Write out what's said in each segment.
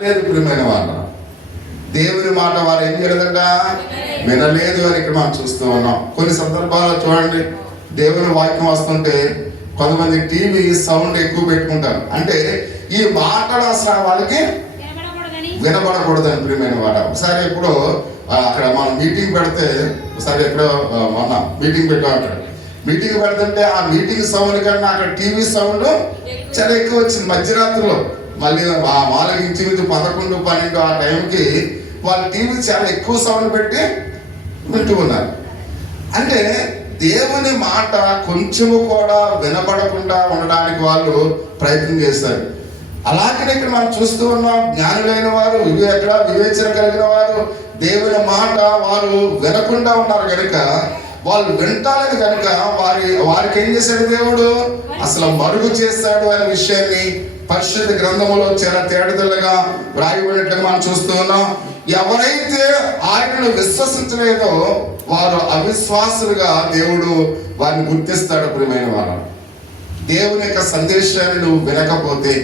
లేదు ప్రియమైన వాళ్ళ, దేవుని మాట వారు ఏం చేయలేదంట, వినలేదు అని ఇక్కడ మనం చూస్తూ ఉన్నాం. కొన్ని సందర్భాల్లో చూడండి, దేవుని వాక్యం వస్తుంటే కొంతమంది టీవీ సౌండ్ ఎక్కువ పెట్టుకుంటారు. అంటే ఈ మాటలు అసలు వాళ్ళకి వినబడకూడదని ప్రియమైన వాడ. ఒకసారి ఎప్పుడో అక్కడ మనం మీటింగ్ పెడితే, ఒకసారి ఎక్కడో మొన్న మీటింగ్ పెట్టాం. అక్కడ మీటింగ్ పెడుతుంటే ఆ మీటింగ్ సౌండ్ కన్నా అక్కడ టీవీ సౌండ్ చాలా ఎక్కువ వచ్చింది మధ్యరాత్రిలో. మళ్ళీ వాళ్ళకి ఇంచుమించు 11, 12 ఆ టైంకి వాళ్ళు టీవీ చాలా ఎక్కువ సౌండ్ పెట్టి వింటూ ఉన్నారు. అంటే దేవుని మాట కొంచెము కూడా వినపడకుండా ఉండడానికి వాళ్ళు ప్రయత్నం చేస్తారు. అలాగే ఇక్కడ మనం చూస్తూ ఉన్నాం, జ్ఞానులైన వారు, వివేచన కలిగిన వారు దేవుని మాట వారు వినకుండా ఉన్నారు కనుక, వాళ్ళు వింటాలని కనుక వారికి ఏం చేశాడు దేవుడు, అసలు మరుగు చేస్తాడు అనే విషయాన్ని పరిశుద్ధ గ్రంథములో చాలా తేటతెల్లగా వ్రాయబడినట్లుగా మనం చూస్తూ ఉన్నాం. ఎవరైతే ఆయనను విశ్వసించలేదో వారు అవిశ్వాసులుగా దేవుడు వారిని గుర్తిస్తాడు. ప్రియమైన వారు, దేవుని యొక్క సందేశాన్ని నువ్వు వినకపోతే,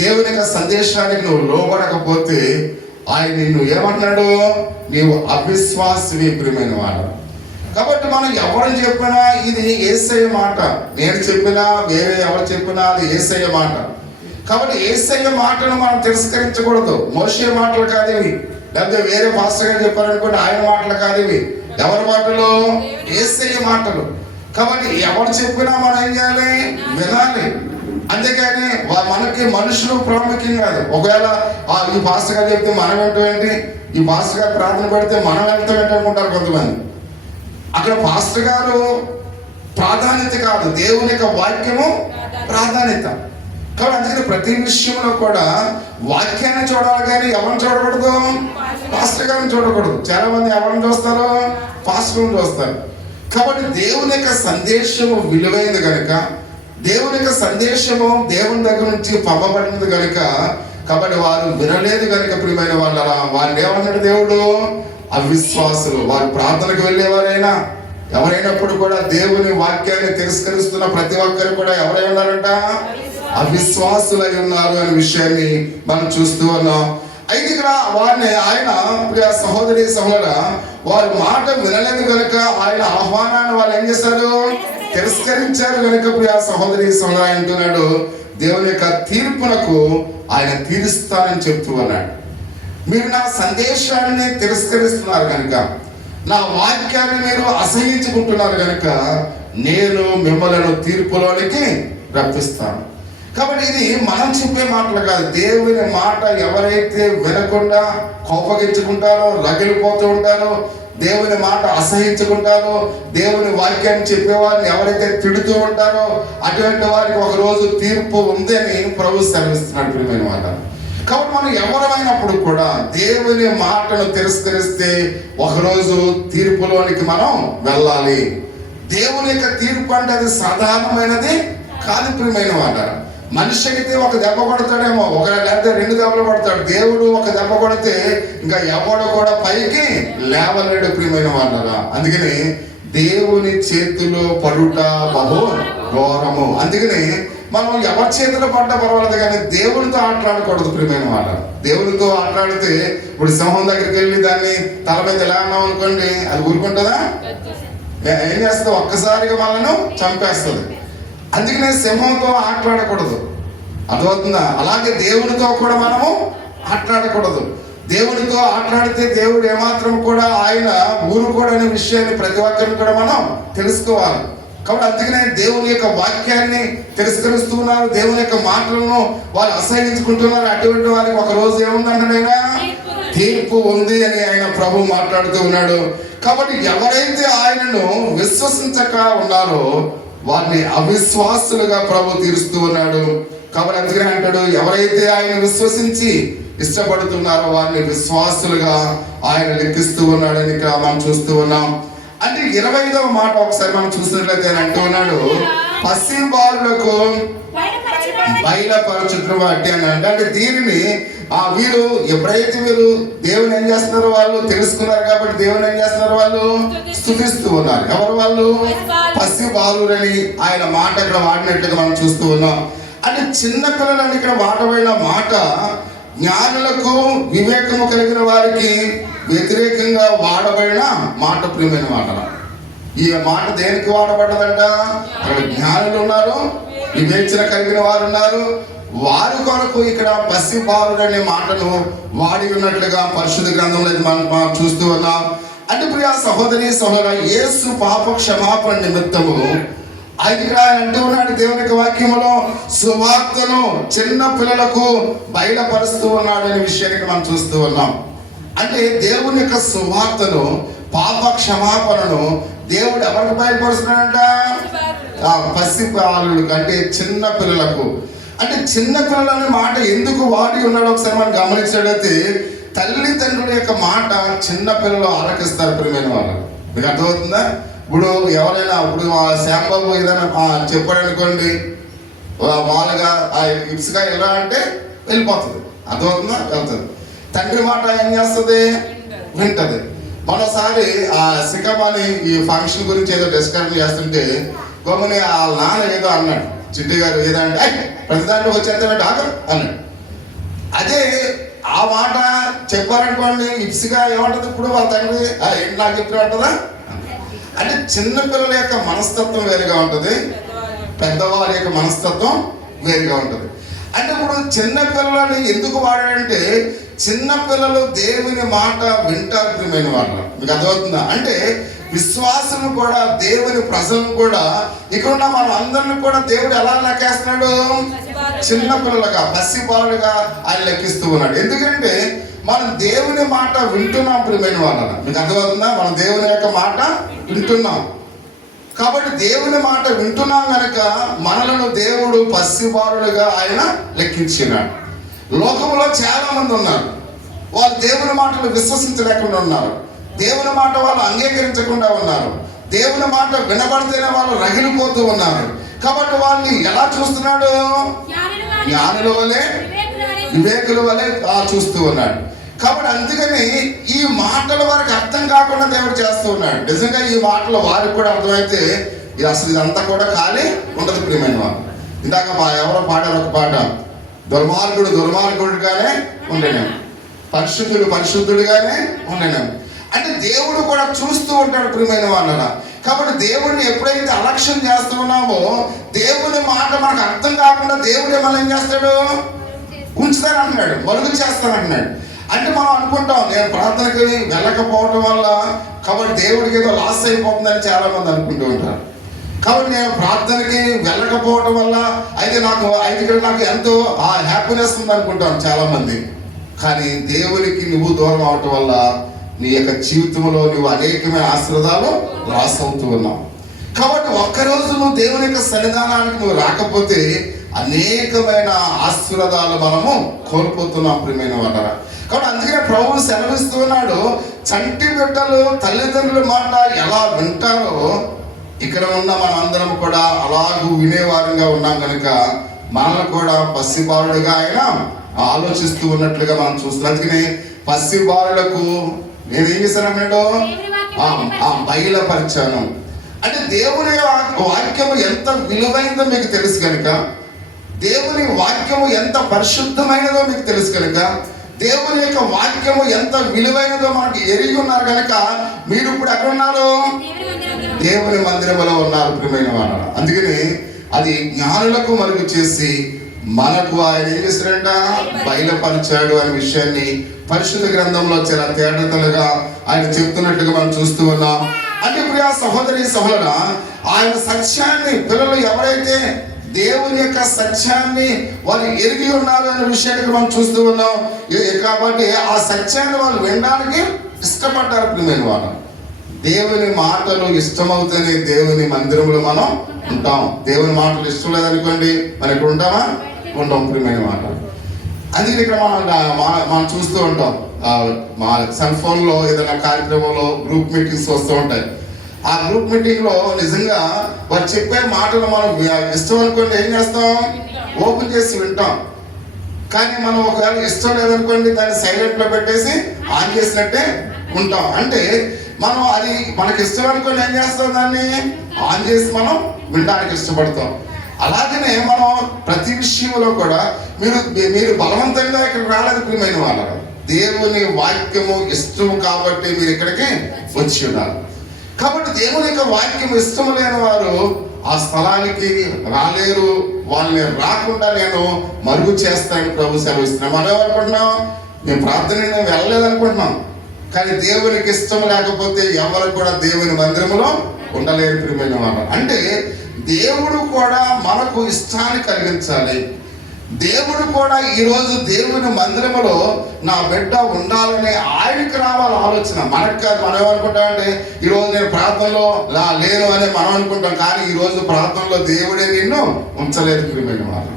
దేవుని యొక్క సందేశానికి నువ్వు లోబడకపోతే ఆయన నిన్ను ఏమన్నాడు, నీవు అవిశ్వాసివి. ప్రియమైన వారు, కాబట్టి మనం ఎవరు చెప్పినా ఇది యేసయ్య మాట, నేను చెప్పినా వేరే ఎవరు చెప్పినా అది యేసయ్య మాట. కాబట్టి యేసయ్య మాటను మనం తిరస్కరించకూడదు. మోషే మాటలు కాదు ఇవి, లేకపోతే వేరే పాస్టర్ గారు చెప్పారనుకోండి ఆయన మాటలు కాదు ఇవి. ఎవరి మాటలు? యేసయ్య మాటలు. కాబట్టి ఎవరు చెప్పినా మనం ఏం చేయాలి, వినాలి. అంతేకాని మనకి మనుషులు ప్రాముఖ్యం కాదు. ఒకవేళ ఈ పాస్టర్ గారు చెప్తే మనం వెంటూ ఏంటి, ఈ పాస్టర్ గారు ప్రార్థన పెడితే మనం వెళ్తాం ఏంటి అనుకుంటారు కొంతమంది. అక్కడ పాస్టర్ గారు ప్రాధాన్యత కాదు, దేవుని యొక్క వాక్యము ప్రాధాన్యత. కాబట్టి అందుకని ప్రతి విషయంలో కూడా వాక్యాన్ని చూడాలి కానీ ఎవరిని చూడకూడదు, పాస్టర్ గారిని చూడకూడదు. చాలా మంది ఎవరిని చూస్తారు, పాస్టర్ని చూస్తారు. కాబట్టి దేవుని యొక్క సందేశము విలువైంది కనుక, దేవుని యొక్క సందేశము దేవుని దగ్గర నుంచి పంపబడినది కనుక, కాబట్టి వారు వినలేదు కనుక ప్రియమైన వాళ్ళు ఏమన్నాడు దేవుడు, అవిశ్వాసులు. వారు ప్రార్థనకు వెళ్ళేవారైనా ఎవరైనప్పుడు కూడా దేవుని వాక్యాన్ని తిరస్కరిస్తున్న ప్రతి ఒక్కరు కూడా ఎవరై ఉన్నారంట, అవిశ్వాసులై ఉన్నారు అనే విషయాన్ని మనం చూస్తూ ఉన్నాం. అయితే ఇక్కడ వారిని ఆయన సహోదరి సహోదర వారి మాట వినలేదు కనుక ఆయన ఆహ్వానాన్ని వాళ్ళు ఏం చేశారు, తిరస్కరించారు కనుక ప్రియ సహోదరి సహోదర అంటున్నాడు, దేవుని యొక్క తీర్పునకు ఆయన తీరుస్తానని చెప్తూ అన్నాడు. మీరు నా సందేశాన్ని తిరస్కరిస్తున్నారు కనుక, నా వాక్యాన్ని మీరు అసహించుకుంటున్నారు కనుక నేను మిమ్మల్ని తీర్పులోనికి రప్పిస్తాను. కాబట్టి ఇది మనం చెప్పే మాటలు కాదు. దేవుని మాట ఎవరైతే వినకుండా కోపగించుకుంటారో, రగిలిపోతూ ఉంటారో, దేవుని మాట అసహించుకుంటారో, దేవుని వాక్యాన్ని చెప్పేవారిని ఎవరైతే తిడుతూ ఉంటారో అటువంటి వారికి ఒక రోజు తీర్పు ఉంది అని ప్రభు సెలవిస్తున్నాడు. ప్రియమైన మాట. కాబట్టి మనం ఎవరమైనప్పుడు కూడా దేవుని మాటను తిరస్కరిస్తే ఒకరోజు తీర్పులోనికి మనం వెళ్ళాలి. దేవుని యొక్క తీర్పు అంటే అది సాధారణమైనది కాదు. ప్రియమైన మాట, మనిషి అయితే ఒక దెబ్బ కొడతాడేమో, లేకపోతే 2 దెబ్బలు కొడతాడు. దేవుడు ఒక దెబ్బ కొడితే ఇంకా ఎవడు కూడా పైకి లేవలేడు. ప్రియమైన వాళ్ళరా, అందుకని దేవుని చేతిలో పడుట బహు ఘోరము. అందుకని మనం ఎవరి చేతిలో పడ్డా పర్వాలేదు కానీ దేవునితో ఆటలాడకూడదు. ప్రియమైన మాట, దేవునితో ఆటలాడితే ఇప్పుడు సింహం దగ్గరికి వెళ్ళి దాన్ని తల మీద ఎలా అన్నాం అనుకోండి, అది ఊరుకుంటుందా? ఏం చేస్తుంది, ఒక్కసారిగా మనను చంపేస్తుంది. అందుకనే సింహంతో ఆటలాడకూడదు. అర్థమవుతుందా? అలాగే దేవునితో కూడా మనము ఆటలాడకూడదు. దేవునితో ఆటలాడితే దేవుడు ఏమాత్రం కూడా ఆయన ఊరుకోడనే విషయాన్ని ప్రతి ఒక్కరిని కూడా మనం తెలుసుకోవాలి. కాబట్టి అందుకనే దేవుని యొక్క వాక్యాన్ని తిరస్కరిస్తున్నారు, దేవుని యొక్క మాటలను వాళ్ళు అసహించుకుంటున్నారు. అటువంటి వారికి ఒక రోజు ఏముందంటే తీర్పు ఉంది అని ఆయన ప్రభు మాట్లాడుతూ ఉన్నాడు. కాబట్టి ఎవరైతే ఆయనను విశ్వసించక ఉన్నారో వారిని అవిశ్వాసులుగా ప్రభు తీరుస్తూ ఉన్నాడు. కాబట్టి అందుకనే అంటాడు, ఎవరైతే ఆయన విశ్వసించి ఇష్టపడుతున్నారో వారిని విశ్వాసులుగా ఆయన లెక్కిస్తూ ఉన్నాడని ఇక్కడ మనం చూస్తూ ఉన్నాం. అంటే 25వ మాట ఒకసారి మనం చూసినట్లయితే ఆయన అంటూ ఉన్నాడు, పసిబాలులకు బయలుపరచుట బట్టి అని అంటే దీనిని వీరు ఎప్పుడైతే వీరు దేవుని ఏం చేస్తున్నారో వాళ్ళు తెలుసుకున్నారు కాబట్టి దేవుని ఏం చేస్తున్నారు, వాళ్ళు స్తుతిస్తూ ఉన్నారు. ఎవరు వాళ్ళు? పసిబాలురని ఆయన మాట ఇక్కడ వాడినట్లుగా మనం చూస్తూ ఉన్నాం. అంటే చిన్న పిల్లలని ఇక్కడ వాడబడిన మాట జ్ఞానులకు వివేకము కలిగిన వారికి వ్యతిరేకంగా వాడబడిన మాట ప్రియమైన మాట. ఈ మాట దేనికి వాడబడ్డదంట? అక్కడ జ్ఞానులు ఉన్నారు, వివేచన కలిగిన వారు ఉన్నారు, వారి కొరకు ఇక్కడ పసిబాలుడు అనే మాటను వాడి ఉన్నట్లుగా పరిశుద్ధ గ్రంథంలో మనం చూస్తూ ఉన్నాం. అంటే ప్రియ సహోదరి సహోదర, యేసు పాప క్షమాపణ నిమిత్తము ఇక్కడ అంటూ ఉన్నాడు దేవుని యొక్క వాక్యములో, సువార్తను చిన్న పిల్లలకు బయలుపరుస్తూ ఉన్నాడు అనే విషయానికి మనం చూస్తూ ఉన్నాం. అంటే దేవుని యొక్క సువార్తను, పాప క్షమాపణను దేవుడు ఎవరికి బయలుపరుస్తున్నాడంట? పసిబాలులకు, అంటే చిన్న పిల్లలకు. అంటే చిన్న పిల్లలు అనే మాట ఎందుకు వాడి ఉన్నాడో ఒకసారి మనం గమనించినట్లయితే, తల్లిదండ్రుల యొక్క మాట చిన్న పిల్లలు ఆలకిస్తారు ప్రియమైన వాళ్ళు. మీకు అర్థమవుతుందా? ఇప్పుడు ఎవరైనా ఇప్పుడు శ్యాంబాబు ఏదైనా చెప్పాడు అనుకోండి, మామూలుగా ఇసుగా ఎలా అంటే వెళ్ళిపోతుంది. అర్థమవుతుందా? వెళ్తుంది. తండ్రి మాట ఏం చేస్తుంది? వింటది. మరోసారి ఆ సికమాని ఈ ఫంక్షన్ గురించి ఏదో డిస్కషన్ చేస్తుంటే గొమ్మని ఆ నాన్న ఏదో అన్నాడు, చిట్టి గారు ఏదంటే ప్రతి దాంట్లో వచ్చేస్తానంటే ఆగ అన్నాడు. అదే ఆ మాట చెప్పారనుకోండి, ఇప్సిగా ఏమంటది ఇప్పుడు వాళ్ళ తండ్రి ఏంటి నాకు చెప్పిన ఉంటుందా? అంటే చిన్నపిల్లల యొక్క మనస్తత్వం వేరుగా ఉంటుంది, పెద్దవాళ్ళ యొక్క మనస్తత్వం వేరుగా ఉంటుంది. అంటే ఇప్పుడు చిన్నపిల్లలని ఎందుకు వాడాడంటే, చిన్నపిల్లలు దేవుని మాట వింటారు ప్రియమైన వాళ్ళు. మీకు అర్థమవుతుందా? అంటే విశ్వాసం కూడా, దేవుని ప్రజలను కూడా, ఇక్కడ మనం అందరిని కూడా దేవుడు ఎలా లెక్కేస్తున్నాడు? చిన్నపిల్లలుగా, పసిబాలుగా ఆయన లెక్కిస్తూ ఉన్నాడు. ఎందుకంటే మనం దేవుని మాట వింటున్నాం ప్రియమైన వాళ్ళ. మీకు అర్థమవుతుందా? మనం దేవుని యొక్క మాట వింటున్నాం. కాబట్టి దేవుని మాట వింటున్నాం కనుక మనలను దేవుడు పసిబాలుగా ఆయన లెక్కించినాడు. లోకంలో చాలా మంది ఉన్నారు, వాళ్ళు దేవుని మాటలు విశ్వసించలేకుండా ఉన్నారు, దేవుని మాట వాళ్ళు అంగీకరించకుండా ఉన్నారు, దేవుని మాట వినబడితేనే వాళ్ళు రగిలిపోతూ ఉన్నారు. కాబట్టి వాళ్ళని ఎలా చూస్తున్నాడు? జ్ఞానుల వలె, వివేకుల వలె చూస్తూ ఉన్నాడు. కాబట్టి అందుకని ఈ మాటల వారికి అర్థం కాకుండా దేవుడు చేస్తూ ఉన్నాడు. నిజంగా ఈ మాటలు వారికి కూడా అర్థమైతే అసలు ఇదంతా కూడా ఖాళీ ఉండదు ప్రియమైన వాళ్ళు. ఇందాక ఎవరో పాడారు ఒక పాట, దుర్మార్గుడు దుర్మార్గుడుగానే ఉండేను, పరిశుద్ధుడు పరిశుద్ధుడుగానే ఉండేను. అంటే దేవుడు కూడా చూస్తూ ఉంటాడు ప్రియమైన వాళ్ళ. కాబట్టి దేవుడిని ఎప్పుడైతే అలక్ష్యం చేస్తూ ఉన్నామో, దేవుని మాట మనకు అర్థం కాకుండా దేవుడు ఏమన్నా ఏం చేస్తాడు? ఉంచుతానంటున్నాడు, మలుగు చేస్తానంటున్నాడు. అంటే మనం అనుకుంటాం, నేను ప్రార్థనకి వెళ్ళకపోవటం వల్ల కాబట్టి దేవుడికి ఏదో లాస్ అయిపోతుందని చాలా మంది అనుకుంటూ ఉంటారు. కాబట్టి నేను ప్రార్థనకి వెళ్ళకపోవటం వల్ల అయితే నాకు ఎంతో హ్యాపీనెస్ ఉంది అనుకుంటాం చాలా మంది. కానీ దేవునికి నువ్వు దూరం అవటం వల్ల నీ యొక్క జీవితంలో నువ్వు అనేకమైన ఆశీర్వాదాలు లాస్ అవుతూ ఉన్నావు. కాబట్టి ఒక్కరోజు నువ్వు దేవుని యొక్క సన్నిధానానికి నువ్వు రాకపోతే అనేకమైన ఆశీర్వాదాలు మనము కోల్పోతున్నాం ప్రియమైన వాళ్ళరా. కాబట్టి అందుకనే ప్రభువు సెలవిస్తూ ఉన్నాడు, చంటి బిడ్డలు తల్లిదండ్రుల మాట ఎలా వింటారో ఇక్కడ ఉన్న మనందరం కూడా అలాగూ వినేవారంగా ఉన్నాం కనుక మనల్ని కూడా పసిబాలుడుగా ఆయన ఆలోచిస్తూ ఉన్నట్లుగా మనం చూస్తున్నాం. అందుకని పసిబాలులకు నేనేం చేశానన్నాడు? బయలుపరిచాను. అంటే దేవుని వాక్యము ఎంత విలువైనదో మీకు తెలుసు కనుక, దేవుని వాక్యము ఎంత పరిశుద్ధమైనదో మీకు తెలుసు కనుక, దేవుని యొక్క వాక్యము ఎంత విలువైనదో మనకి ఎరిగి ఉన్నారు కనుక మీరు ఇప్పుడు ఎక్కడ ఉన్నారు? దేవుని మందిరంలో ఉన్నారు ప్రియమైన వారు. అందుకని అది జ్ఞానులకు మరుగు చేసి మనకు ఆయన ఏం చేశాడంట? బయలుపరిచాడు అనే విషయాన్ని పరిశుద్ధ గ్రంథంలో చాలా తేటతలుగా ఆయన చెప్తున్నట్టుగా మనం చూస్తూ ఉన్నాం. అంటే ప్రియ సహోదరి సహోదర, ఆయన సత్యాన్ని పిల్లలు ఎవరైతే దేవుని యొక్క సత్యాన్ని వాళ్ళు ఎరిగి ఉన్నారు అనే విషయాన్ని మనం చూస్తూ ఉన్నాం. కాబట్టి ఆ సత్యాన్ని వాళ్ళు వినడానికి ఇష్టపడ్డారు ప్రియమైన వాళ్ళు. దేవుని మాటలు ఇష్టమవుతానే దేవుని మందిరంలో మనం ఉంటాం. దేవుని మాటలు ఇష్టం లేదనుకోండి మరి ఇక్కడ ఉంటామా? ఉంటాం ప్రియమైన మాట. అందుకని ఇక్కడ మనం చూస్తూ ఉంటాం, మా సెల్ ఫోన్లో ఏదైనా కార్యక్రమంలో గ్రూప్ మీటింగ్స్ వస్తూ ఉంటాయి. ఆ గ్రూప్ మీటింగ్ లో నిజంగా వారు చెప్పే మాటలు మనం ఇష్టం అనుకోండి ఏం చేస్తాం? ఓపెన్ చేసి వింటాం. కానీ మనం ఒకవేళ ఇష్టం లేదనుకోండి దాన్ని సైలెంట్ లో పెట్టేసి ఆన్ చేసినట్టే ఉంటాం. అంటే మనం అది మనకి ఇష్టం అనుకోని ఏం చేస్తాం? దాన్ని ఆన్ చేసి మనం వినడానికి ఇష్టపడతాం. అలాగనే మనం ప్రతి విషయంలో కూడా మీరు బలవంతంగా ఇక్కడ రాలేదు ప్రియమైన వాళ్ళ, దేవుని వాక్యము ఇష్టం కాబట్టి మీరు ఇక్కడికి వచ్చి ఉన్నారు. కాబట్టి దేవుని యొక్క వాక్యం ఇష్టం లేని వారు ఆ స్థలానికి రాలేరు. వాళ్ళని రాకుండా నేను మరుగు చేస్తానని ప్రభు సెలవిస్తున్నాం. మనం ఏమనుకుంటున్నాం, మేము ప్రార్థన వెళ్ళలేదనుకుంటున్నాం. కానీ దేవునికి ఇష్టం లేకపోతే ఎవరు కూడా దేవుని మందిరంలో ఉండలేరు ప్రియమైన వాళ్ళు. అంటే దేవుడు కూడా మనకు ఇష్టాన్ని కలిగించాలి. దేవుడు కూడా ఈరోజు దేవుని మందిరంలో నా బిడ్డ ఉండాలని ఆయనకి రావాలి ఆలోచన. మనకు కాదు. మనం ఏమనుకుంటామంటే ఈరోజు నేను ప్రార్థనలో లేను అని మనం అనుకుంటాం. కానీ ఈరోజు ప్రార్థనలో దేవుడే నిన్ను ఉంచలేదు ప్రియమైన వాళ్ళు.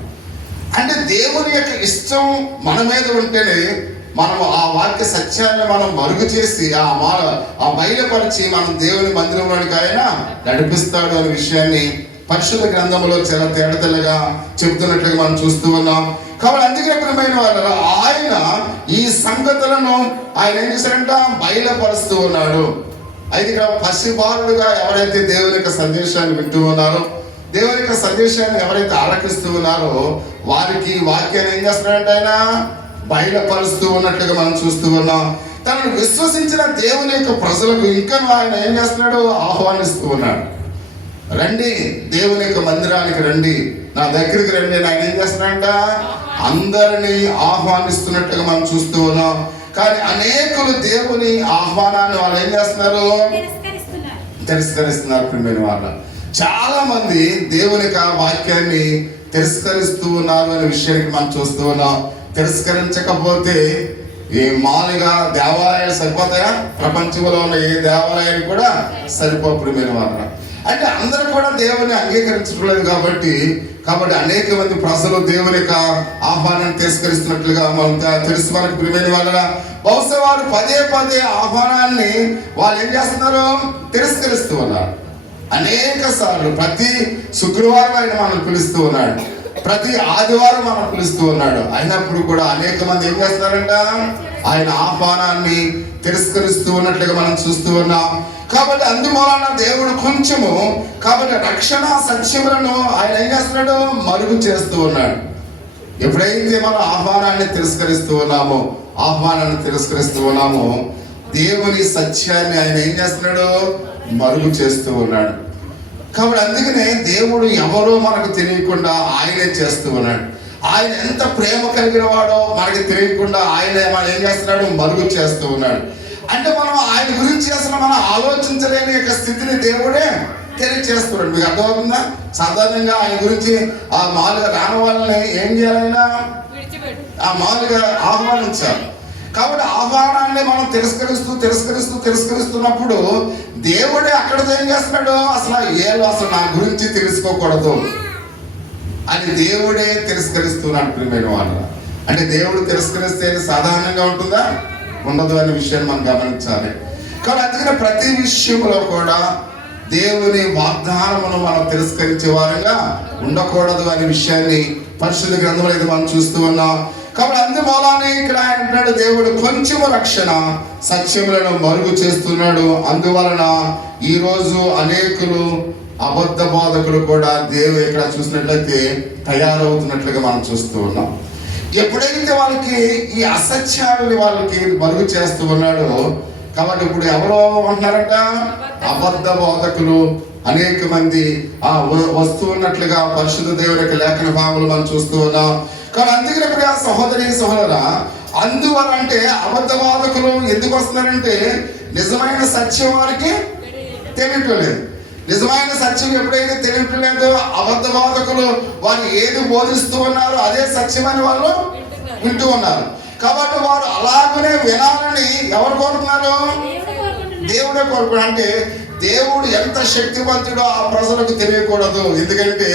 అంటే దేవుని యొక్క ఇష్టం మన మీద ఉంటేనే మనము ఆ వాక్య సత్యాన్ని మనం మరుగు చేసి ఆ బయలుపరిచి మనం దేవుని మందిరంలోనికి ఆయన నడిపిస్తాడు అనే విషయాన్ని పరిశుద్ధ గ్రంథంలో చాలా తేటతెల్లగా చెబుతున్నట్లుగా మనం చూస్తూ ఉన్నాం. కాబట్టి అందుకే ప్రియమైన వాళ్ళు ఆయన ఈ సంగతులను ఆయన ఏం చేశారంట, బయలుపరుస్తూ ఉన్నాడు. అయితే ఇక్కడ పసిబాలుడుగా ఎవరైతే దేవుని యొక్క సందేశాన్ని వింటూ ఉన్నారో, దేవుని యొక్క సందేశాన్ని ఎవరైతే ఆలకిస్తూ ఉన్నారో వారికి వాక్యాన్ని ఏం చేస్తున్నాడంటే ఆయన బయలుపరుస్తూ ఉన్నట్లుగా మనం చూస్తూ ఉన్నాం. తనను విశ్వసించిన దేవుని యొక్క ప్రజలకు ఇంకా ఆయన ఏం చేస్తున్నాడు, ఆహ్వానిస్తూ ఉన్నాడు. రండి, దేవుని యొక్క మందిరానికి రండి, నా దగ్గరికి రండి. ఆయన ఏం చేస్తున్నాడంట, అందరినీ ఆహ్వానిస్తున్నట్టుగా మనం చూస్తూ ఉన్నాం. కానీ అనేకులు దేవుని ఆహ్వానాన్ని వాళ్ళు ఏం చేస్తున్నారు, తిరస్కరిస్తున్నారు ప్రియమైన వాళ్ళ. చాలా మంది దేవుని యొక్క వాక్యాన్ని తిరస్కరిస్తూ ఉన్నారు అనే విషయానికి మనం చూస్తూ ఉన్నాం. తిరస్కరించకపోతే ఈ మామూలుగా దేవాలయాలు సరిపోతాయా? ప్రపంచంలో ఉన్న ఏ దేవాలయాలు కూడా సరిపోవు ప్రియమైన వాళ్ళ. అంటే అందరూ కూడా దేవుని అంగీకరించట్లేదు కాబట్టి అనేక మంది ప్రజలు దేవుని యొక్క ఆహ్వానాన్ని తిరస్కరిస్తున్నట్లుగా మనం తెలుసు మనకు ప్రియమైన వాళ్ళ. బహుశా వారు పదే పదే ఆహ్వానాన్ని వాళ్ళు ఏం చేస్తున్నారు, తిరస్కరిస్తూ ఉన్నారు. అనేక సార్లు ప్రతి శుక్రవారం ఆయన మనం పిలుస్తూ ఉన్నాడు, ప్రతి ఆదివారం మనం పిలుస్తూ ఉన్నాడు. అయినప్పుడు కూడా అనేక మంది ఏం చేస్తున్నారంట, ఆయన ఆహ్వానాన్ని తిరస్కరిస్తూ ఉన్నట్లుగా మనం చూస్తూ ఉన్నాం. కాబట్టి అందువలన దేవుడు కొంచెము కాబట్టి రక్షణ సత్యములను ఆయన ఏం చేస్తున్నాడు, మరుగు చేస్తూ ఉన్నాడు. ఎప్పుడైతే మనం ఆహ్వానాన్ని తిరస్కరిస్తూ ఉన్నామో దేవుని సత్యాన్ని ఆయన ఏం చేస్తున్నాడు, మరుగు చేస్తూ ఉన్నాడు. కాబట్టి అందుకనే దేవుడు ఎవరో మనకు తెలియకుండా ఆయనే చేస్తూ ఉన్నాడు. ఆయన ఎంత ప్రేమ కలిగిన వాడో మనకి తెలియకుండా ఆయన మనం ఏం చేస్తున్నాడు, మరుగు చేస్తూ ఉన్నాడు. అంటే మనం ఆయన గురించి అసలు మనం ఆలోచించలేని యొక్క స్థితిని దేవుడే తెలియచేస్తున్నాడు. మీకు అర్థమవుతుందా? సాధారణంగా ఆయన గురించి ఆ మామూలుగా రాని వాళ్ళని ఏం చేయాలైనా ఆ మామూలుగా ఆహ్వానించాలి. కాబట్టి ఆహ్వానాన్ని మనం తిరస్కరిస్తున్నప్పుడు దేవుడే అక్కడ ఏం చేస్తున్నాడు, అసలు నా గురించి తెలుసుకోకూడదు అని దేవుడే తిరస్కరిస్తున్నాడు ప్రియమైన వాళ్ళు. అంటే దేవుడు తిరస్కరిస్తే సాధారణంగా ఉంటుందా? ఉండదు అనే విషయాన్ని మనం గమనించాలి. కాబట్టి అందుకని ప్రతి విషయంలో కూడా దేవుని వాగ్దానమును మనం తిరస్కరించే వారంగా ఉండకూడదు అనే విషయాన్ని పరిశుద్ధ గ్రంథంలో అయితే మనం చూస్తూ ఉన్నాం. కాబట్టి అందువలనే ఇక్కడ ఆయన అంటాడు, దేవుడు కొంచెము రక్షణ సత్యములను మరుగు చేస్తున్నాడు. అందువలన ఈరోజు అనేకులు అబద్ధ బోధకులు కూడా దేవుడు ఇక్కడ చూసినట్లయితే తయారవుతున్నట్లుగా మనం చూస్తూ ఉన్నాం. ఎప్పుడైతే వాళ్ళకి ఈ అసత్యాలని వాళ్ళకి మరుగు చేస్తూ ఉన్నాడో కాబట్టి ఇప్పుడు ఎవరో అంటున్నారంట, అబద్ధ బోధకులు అనేక మంది వస్తూ ఉన్నట్లుగా పరిశుద్ధ దేవుని యొక్క లేఖన భావములు మనం చూస్తూ ఉన్నాం. కానీ అందుకని ఇప్పుడు ఆ సహోదరా అందువల్ల అంటే అబద్ధ బోధకులు ఎందుకు వస్తున్నారంటే నిజమైన సత్యం వారికి తెలియటం లేదు. నిజమైన సత్యం ఎప్పుడైతే తెలియటం లేదో అబద్ధ బోధకులు వారు ఏది బోధిస్తూ ఉన్నారో అదే సత్యమని వాళ్ళు వింటూ ఉన్నారు. కాబట్టి వారు అలాగనే వినాలని ఎవరు కోరుతున్నారు, దేవుడే కోరుకున్నాడు. అంటే దేవుడు ఎంత శక్తివంతుడో ఆ ప్రజలకు తెలియకూడదు. ఎందుకంటే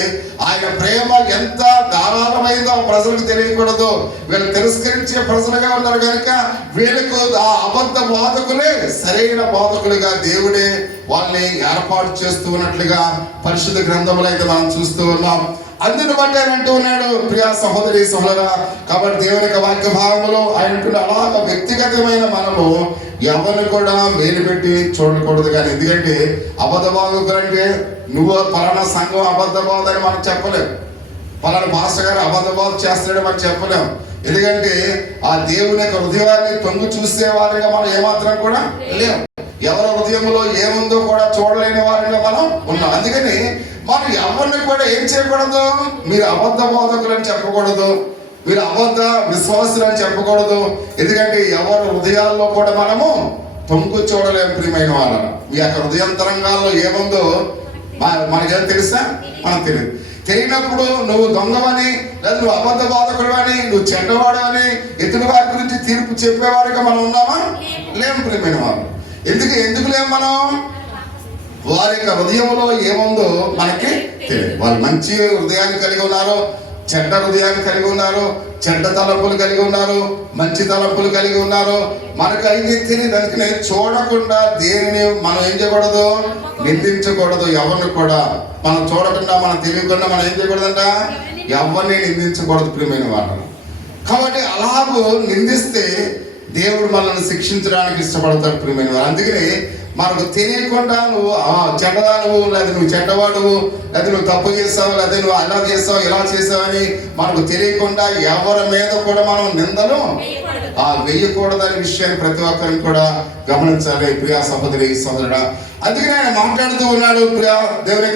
ఆయన ప్రేమ ఎంత ధారాళమైందో ఆ ప్రజలకు తెలియకూడదు. వీళ్ళు తిరస్కరించే ప్రజలుగా ఉన్నారు కనుక వీళ్ళకు ఆ అబద్ధ బోధకులే సరైన బోధకులుగా దేవుడే వాళ్ళని ఏర్పాటు చేస్తూ ఉన్నట్లుగా పరిశుద్ధ గ్రంథంలో అయితే మనం చూస్తూ ఉన్నాం. అందును బట్టి ఆయన అంటూ ఉన్నాడు, ప్రియా సహోదరి సహోదరా, కాబట్టి దేవుని యొక్క వాక్య భాగంలో ఆయన అలాగ వ్యక్తిగతమైన మనము ఎవరిని కూడా వేలు పెట్టి చూడకూడదు. కానీ ఎందుకంటే అబద్ధ బోధకులు అంటే నువ్వు పలానా సంఘం అబద్ధ బోధ అని మనం చెప్పలేము, పలానా పాస్టర్ గారు అబద్ధ బోధ చేస్తాడని మనం చెప్పలేము. ఎందుకంటే ఆ దేవుని యొక్క హృదయాన్ని తొంగి చూసే వారిగా మనం ఏమాత్రం కూడా లేవు. ఎవరి హృదయంలో ఏముందో కూడా చూడలేని వారిగా మనం ఉన్నాం. అందుకని మనం ఎవరిని కూడా ఏం చేయకూడదు, మీరు అబద్ధ బోధకులు అని చెప్పకూడదు, మీరు అబద్ధ విశ్వాసులు అని చెప్పకూడదు. ఎందుకంటే ఎవరి హృదయాల్లో కూడా మనము తొంగు చూడలేము. ప్రియమైన వాళ్ళను మీ యొక్క హృదయాంతరంగాల్లో ఏముందో మనకేం తెలుసా? మనకు తెలియదు. తెలియనప్పుడు నువ్వు దొంగవని, లేదా నువ్వు అబద్ధ బోధకుడు అని, నువ్వు చెడ్డవాడు అని ఇతని వారి గురించి తీర్పు చెప్పేవారిగా మనం ఉన్నామా? లేము ప్రియమైన వాళ్ళు. ఎందుకు లేము మనం? వారి యొక్క హృదయంలో ఏముందో మనకి తెలియదు. వాళ్ళు మంచి హృదయాన్ని కలిగి ఉన్నారు, చెడ్డ హృదయాన్ని కలిగి ఉన్నారు, చెడ్డ తలంపులు కలిగి ఉన్నారు, మంచి తలంపులు కలిగి ఉన్నారు. మనకు అయితే తెలియదు. అందుకనే చూడకుండా దేనిని మనం ఏం చేయకూడదు, నిందించకూడదు. ఎవరిని కూడా మనం చూడకుండా, మనం తెలియకుండా మనం ఏం చేయకూడదంట, ఎవరిని నిందించకూడదు ప్రియమైన వాళ్ళను. కాబట్టి అలాగూ నిందిస్తే దేవుడు మనల్ని శిక్షించడానికి ఇష్టపడతాడు ప్రియమైన వాళ్ళు. అందుకని మనకు తెలియకుండా నువ్వు చెడ్డదానువు, లేదా నువ్వు చెడ్డవాడువు, లేదా నువ్వు తప్పు చేస్తావు, లేదా నువ్వు అలా చేస్తావు ఇలా చేస్తావని మనకు తెలియకుండా ఎవరి మీద కూడా మనం నిందలు వేయకూడదనే విషయాన్ని ప్రతి ఒక్కరిని కూడా గమనించాలి ప్రియా సహోదరి సహోదరుడా. అందుకని ఆయన మాట్లాడుతూ ఉన్నాడు ప్రియా దేవుని